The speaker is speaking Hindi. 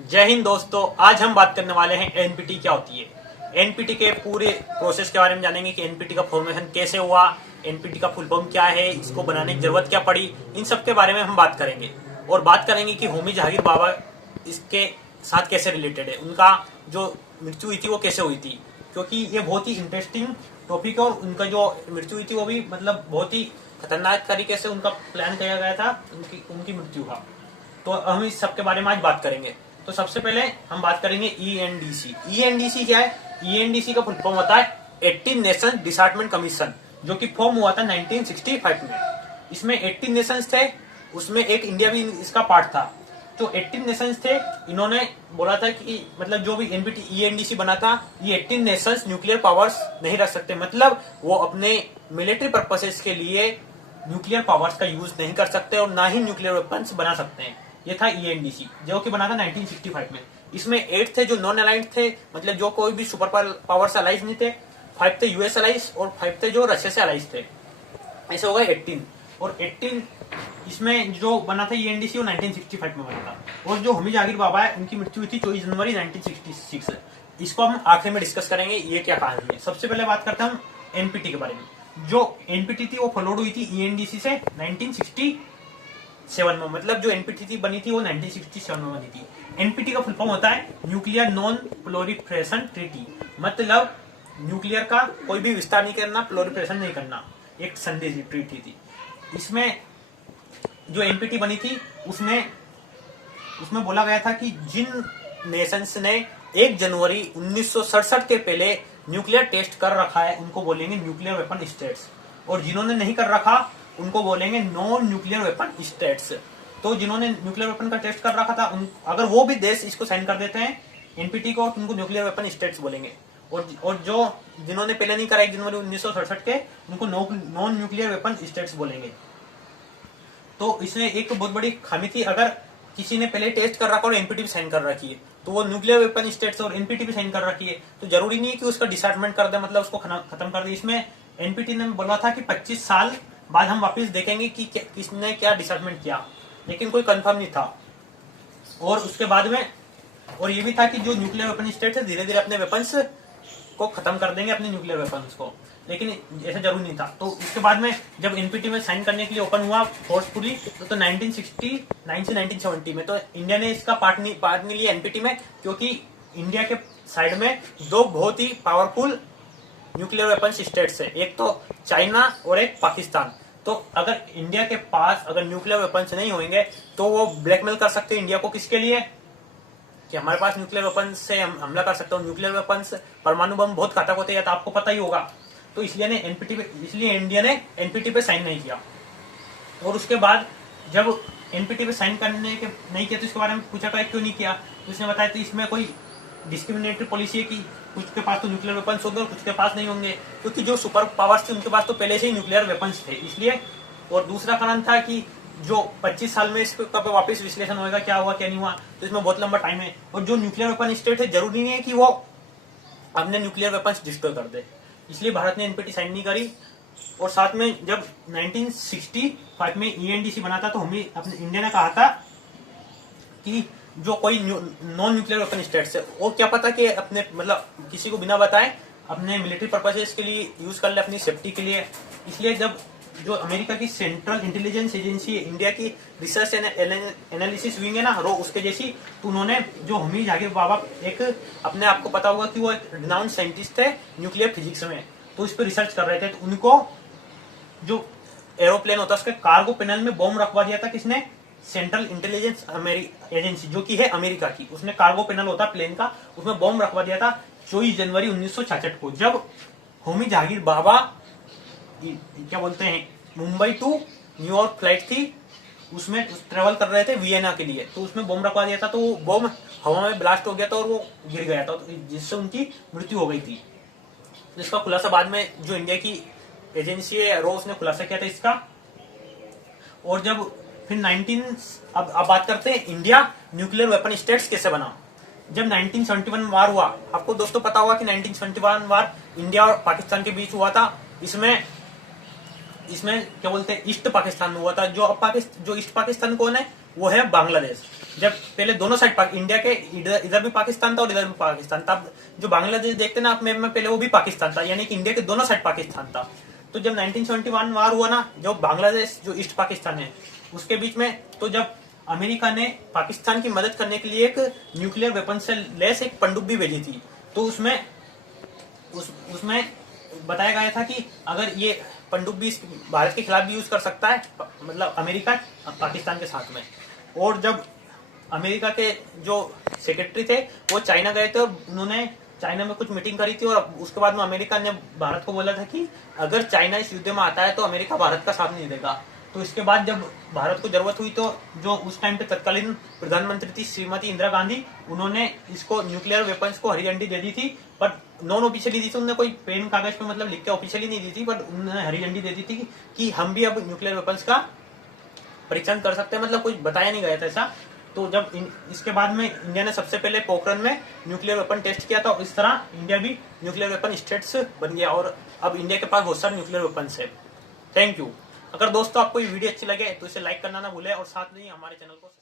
जय हिंद दोस्तों। आज हम बात करने वाले हैं एनपीटी क्या होती है। एनपीटी के पूरे प्रोसेस के बारे में जानेंगे कि एनपीटी का फॉर्मेशन कैसे हुआ, एनपीटी का फुल फॉर्म क्या है, इसको बनाने की जरूरत क्या पड़ी, इन सब के बारे में हम बात करेंगे। और बात करेंगे कि होमी जहांगीर बाबा इसके साथ कैसे रिलेटेड है, उनका जो मृत्यु हुई थी वो कैसे हुई थी, क्योंकि ये बहुत ही इंटरेस्टिंग टॉपिक है। और उनका जो मृत्यु हुई थी वो भी मतलब बहुत ही खतरनाक तरीके से उनका प्लान किया गया था उनकी मृत्यु का। तो हम इस सब के बारे में आज बात करेंगे। तो सबसे पहले हम बात करेंगे ईएनडीसी। ईएनडीसी क्या है? ईएनडीसी का फुल फॉर्म होता है 18 नेशन डिसार्टमेंट कमीशन, जो कि फॉर्म हुआ था 1965 में। इसमें 18 नेशंस थे, उसमें एक इंडिया भी इसका पार्ट था। तो 18 नेशंस थे, इन्होंने बोला था कि मतलब जो भी एनपीटी ईएनडीसी बना था, ये 18 नेशंस न्यूक्लियर पावर्स नहीं रख सकते, मतलब वो अपने मिलिट्री पर्पसेस के लिए न्यूक्लियर पावर्स का यूज नहीं कर सकते और ना ही न्यूक्लियर वेपन्स बना सकते हैं। ये था ईएनडीसी, जो कि बना था 1965 में। इसमें 8 थे जो नॉन अलाइंड थे, मतलब जो कोई भी सुपर पावर से अलाइज नहीं थे। 5 थे यूएस अलाइज और 5 थे जो रशिया से अलाइज थे। ऐसे हो गए 18। और 18 इसमें जो बना था ईएनडीसी वो 1965 में बना था। और जो होमी जहांगीर बाबा है, उनकी मृत्यु हुई थी 24 जनवरी 1966। इसको हम आखिर में डिस्कस करेंगे ये क्या कहानी है। सबसे पहले बात करते हैं हम एनपीटी के बारे में। जो एनपीटी थी वो फॉलोड हुई थी ईएनडीसी से 1967 में, मतलब जो एनपीटी थी बनी थी वो 1967 में बनी थी। एनपीटी का फुल फॉर्म होता है न्यूक्लियर नॉन प्रोलिफरेशन ट्रीटी, मतलब न्यूक्लियर का कोई भी विस्तार नहीं करना, प्रोलिफरेशन नहीं करना, एक संधि ट्रीटी थी। इसमें जो एनपीटी बनी थी उसमें बोला गया था कि जिन नेशंस ने 1 जनवरी 1967 के पहले न्यूक्लियर टेस्ट कर रखा है उनको बोलेंगे न्यूक्लियर वेपन स्टेट्स, और जिन्होंने नहीं कर रखा उनको बोलेंगे नॉन न्यूक्लियर वेपन स्टेट्स। तो जिन्होंने न्यूक्लियर वेपन का टेस्ट कर रखा था अगर वो भी देश इसको साइन कर देते हैं एनपीटी को, उनको न्यूक्लियर वेपन स्टेट्स बोलेंगे। और जो जिन्होंने पहले नहीं करा 1 जनवरी 1967 के, उनको नॉन न्यूक्लियर वेपन स्टेट्स बोलेंगे। तो इसमें एक बहुत बड़ी खामी थी, अगर किसी ने पहले टेस्ट कर रखा और एनपीटी भी साइन कर रखी है तो वो न्यूक्लियर वेपन स्टेट्स और एनपीटी भी साइन कर रखी है, तो जरूरी नहीं है कि उसका डिसार्टमेंट कर दे, मतलब उसको खत्म कर दे। इसमें एनपीटी ने बोला था कि 25 साल बाद हम वापस देखेंगे कि किसने क्या डिसार्टमेंट किया, लेकिन कोई कंफर्म नहीं था। और उसके बाद में और ये भी था कि जो न्यूक्लियर वेपन स्टेट्स है धीरे धीरे अपने वेपन्स को खत्म कर देंगे, अपने न्यूक्लियर वेपन्स को, लेकिन ऐसा जरूरी नहीं था। तो उसके बाद में जब एनपीटी में साइन करने के लिए ओपन हुआ फोर्सफुली तो 1969 से 1970 में, तो इंडिया ने इसका पार्ट नहीं लिया एनपीटी में, क्योंकि इंडिया के साइड में 2 बहुत ही पावरफुल न्यूक्लियर वेपन स्टेट्स है, एक तो चाइना और एक पाकिस्तान। तो अगर इंडिया के पास अगर न्यूक्लियर वेपन्स नहीं होंगे तो वो ब्लैकमेल कर सकते हैं इंडिया को, किसके लिए कि हमारे पास न्यूक्लियर वेपन से हम हमला कर सकते हो। न्यूक्लियर वेपन्स परमाणु बम बहुत घातक होते हैं, तो आपको पता ही होगा। तो इसलिए इंडिया ने एनपीटी पे साइन नहीं किया। और उसके बाद जब एनपीटी पे साइन करने के नहीं किया तो इसके बारे में पूछा था क्यों नहीं किया, तो उसने बताया तो इसमें कोई डिस्क्रिमिनेटरी पॉलिसी है कि कुछ के पास तो न्यूक्लियर वेपन्स होंगे और कुछ के पास नहीं होंगे, क्योंकि जो सुपर पावर्स थे उनके पास तो पहले से ही न्यूक्लियर वेपन्स थे, इसलिए। और दूसरा कारण था कि जो 25 साल में इसको कब वापस विश्लेषण होगा, क्या हुआ क्या नहीं हुआ, तो इसमें बहुत लंबा टाइम है। और जो न्यूक्लियर वेपन स्टेट है जरूरी नहीं है कि वो अपने न्यूक्लियर वेपन्स डिस्ट्रॉय कर दे, इसलिए भारत ने एनपीटी साइन नहीं करी। और साथ में जब 1965 में ईएनडीसी बना था तो हमें अपने इंडिया ने कहा था कि जो कोई नॉन न्यूक्लियर वेपन स्टेट्स है वो क्या पता कि अपने मतलब किसी को बिना बताए अपने मिलिट्री पर्पसेस के लिए यूज कर ले, अपनी सेफ्टी के लिए। इसलिए जब जो अमेरिका की सेंट्रल इंटेलिजेंस एजेंसी है, इंडिया की रिसर्च एनालिसिस विंग है ना, रो उसके जैसी, तो उन्होंने जो होमी जहांगीर बाबा एक अपने आप को पता होगा कि वो एक रिनाउंड साइंटिस्ट थे न्यूक्लियर फिजिक्स में, तो इस पर रिसर्च कर रहे थे। तो उनको जो एरोप्लेन होता है उसके कार्गो पैनल में बॉम्ब रखवा दिया था किसने? सेंट्रल इंटेलिजेंस एजेंसी, जो की है अमेरिका की। उसने कार्गो पैनल होता प्लेन का, उसमें बॉम्ब रखवा दिया था 24 जनवरी 1966 को, जब होमी जहांगीर बाबा क्या बोलते हैं मुंबई टू न्यूयॉर्क फ्लाइट थी, उसमें ट्रेवल कर रहे थे वियना के लिए, तो उसमें बॉम्ब रखवा दिया था। तो वो बॉम्ब हवा में ब्लास्ट हो गया था और वो गिर गया था, जिससे उनकी मृत्यु हो गई थी। इसका खुलासा बाद में जो इंडिया की एजेंसी है रो, उसने खुलासा किया था इसका। और जब फिर अब बात करते हैं इंडिया न्यूक्लियर वेपन स्टेट्स कैसे बना। जब 1971 वार हुआ, आपको दोस्तों पता होगा कि 1971 वार इंडिया और पाकिस्तान के बीच हुआ था। इसमें क्या बोलते हैं ईस्ट पाकिस्तान में हुआ था। जो ईस्ट पाकिस्तान कौन है? वो है बांग्लादेश। जब पहले दोनों साइड इंडिया के इधर भी पाकिस्तान था और इधर भी पाकिस्तान था। जो बांग्लादेश देखते ना आप मैप में, पहले वो भी पाकिस्तान था, यानी कि इंडिया के दोनों साइड पाकिस्तान था। तो जब 1971 वार हुआ ना, जो बांग्लादेश जो ईस्ट पाकिस्तान है उसके बीच में, तो जब अमेरिका ने पाकिस्तान की मदद करने के लिए एक न्यूक्लियर वेपन से लेस एक पनडुब्बी भेजी थी। तो उसमें बताया गया था कि अगर ये पनडुब्बी भारत के खिलाफ भी यूज कर सकता है, मतलब अमेरिका पाकिस्तान के साथ में। और जब अमेरिका के जो सेक्रेटरी थे वो चाइना गए थे, उन्होंने चाइना में कुछ मीटिंग करी थी, और उसके बाद में अमेरिका ने भारत को बोला था कि अगर चाइना इस युद्ध में आता है तो अमेरिका भारत का साथ नहीं देगा। तो इसके बाद जब भारत को जरूरत हुई, तो जो उस टाइम पे तत्कालीन प्रधानमंत्री थी श्रीमती इंदिरा गांधी, उन्होंने इसको न्यूक्लियर वेपन्स को हरी झंडी दे दी थी, पर नॉन ऑफिशियली दी थी। उन्होंने कोई पेन कागज पे मतलब लिख के ऑफिशियली नहीं दी थी, पर उन्होंने हरी झंडी दे दी थी कि हम भी अब न्यूक्लियर वेपन्स का परीक्षण कर सकते हैं, मतलब कुछ बताया नहीं गया था ऐसा। तो जब इसके बाद में इंडिया ने सबसे पहले पोखरण में न्यूक्लियर वेपन टेस्ट किया था, और इस तरह इंडिया भी न्यूक्लियर वेपन स्टेट्स बन गया, और अब इंडिया के पास बहुत सारे न्यूक्लियर वेपन्स है। Thank you. अगर दोस्तों आपको ये वीडियो अच्छी लगे तो इसे लाइक करना ना भूले, और साथ में ही हमारे चैनल को